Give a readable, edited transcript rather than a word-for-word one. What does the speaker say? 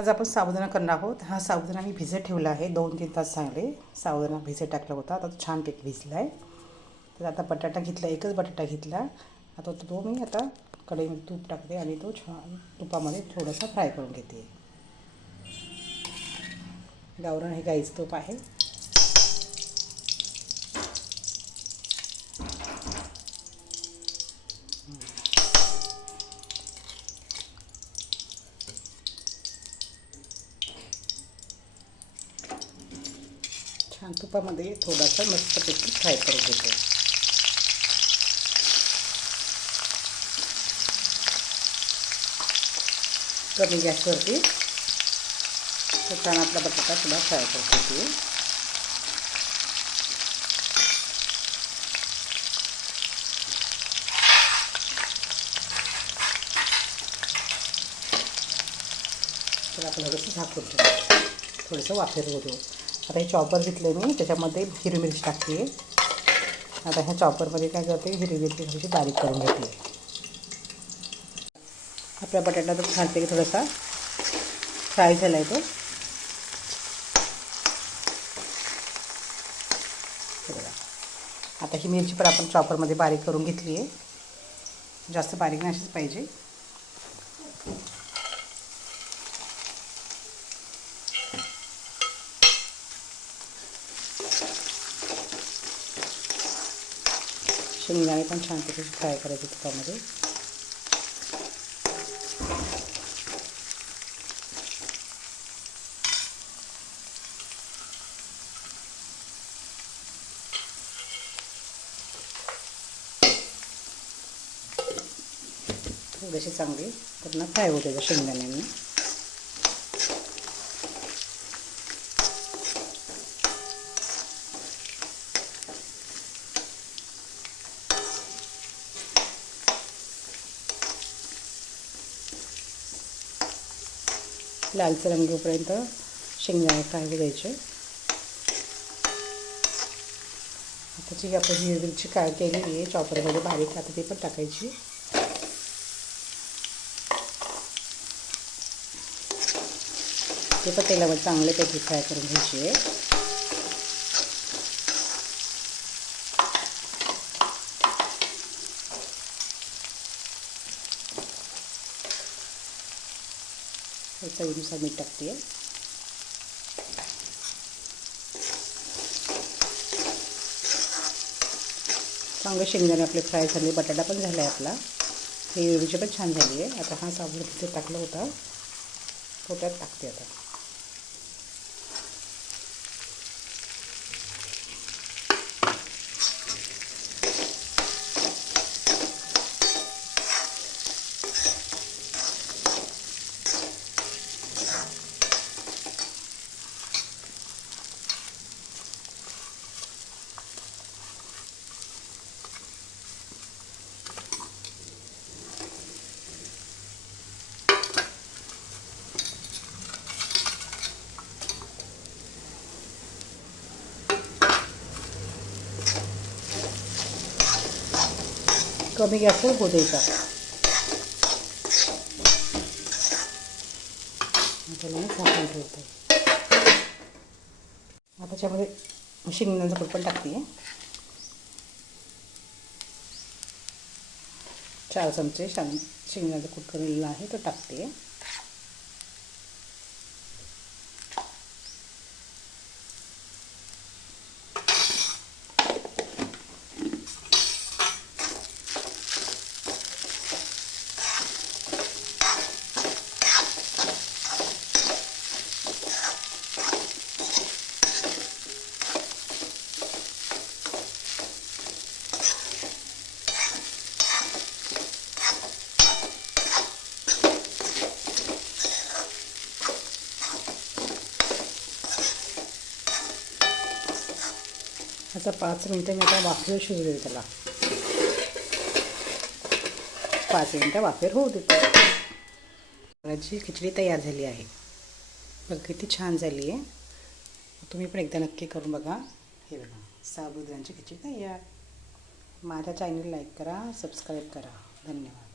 आज आपण साबुदाणा करणार आहोत। हा साबुदाणा मी भिजत ठेवला आहे 2-3 तास चांगले साबुदाणा भिजत टाकला होता। आता तो छानपैकी भिजला आहे। तर आता बटाटा घेतला, एकच बटाटा घेतला। आता तो मी आता कढईमध्ये तूप टाकते आणि तो छान तुपामध्ये थोडासा फ्राय करून घेते। गावरान हे गाईचं तूप आहे। छान तुपामध्ये थोडासा मस्तपैकी फ्राय करून घेते। कमी गॅसवरती छान आपला बटाटा थोडा फ्राय करून घेते। तर आपण थोडंसं झाकून ठेवू, थोडंसं वाफेर होऊ देऊ। आता हे चॉपर घेतले मी, त्याच्यामध्ये हिरवी मिरची टाकते। आता ह्या चॉपरमध्ये काय करते, हिरवी मिरची थोडीशी बारीक करून घेते। आपला बटाटा तर छानपैकी थोडासा फ्राय झाला आहे तो। आता ही मिरची पण आपण चॉपरमध्ये बारीक करून घेतली आहे। जास्त बारीक नाही अशीच पाहिजे। शेंगदाणे पण छानपैकी फ्राय करायचे तुपामध्ये। थोडेसे चांगले पूर्ण फ्राय होते त्या शेंगदाण्यांनी। लालसर रंग येऊपर्यंत शेंगदाणे फ्राय होऊ द्यायचे। आता जी आपण हिरवी मिरची काय केलेली आहे चॉपरमध्ये बारीक, आता ती पण टाकायची। ते पण तेलामध्ये चांगल्यापैकी फ्राय करून घ्यायची आहे। चवीनुसार मीठ टाकते आहे। चांगले शेंगदाणे आपले फ्राय झाले, बटाटा पण झाला आहे आपला, ही मिरची पण छान झाली आहे। आता हा साबुदाणा तिथे टाकला होता तो त्यात टाकते आता। कमी गॅसवर होऊ द्यायचा। त्याला झाकून ठेवते। आता त्याच्यामध्ये शेंगदाण्याचं कूट पण टाकते आहे। 4 चमचे शेंगदाण्याचं कूट करेलेला आहे तो टाकते आहे। आता 5 मिनटं मी आता वाफेवर शिजू देते त्याला। 5 मिनटं वाफेवर होऊ देते। माझी खिचडी तयार झाली आहे। बघा किती छान झाली आहे। तुम्ही पण एकदा नक्की करून बघा। हे बघा साबुदाण्याची खिचडी तयार। माझ्या चॅनल लाईक करा, सबस्क्राईब करा। धन्यवाद।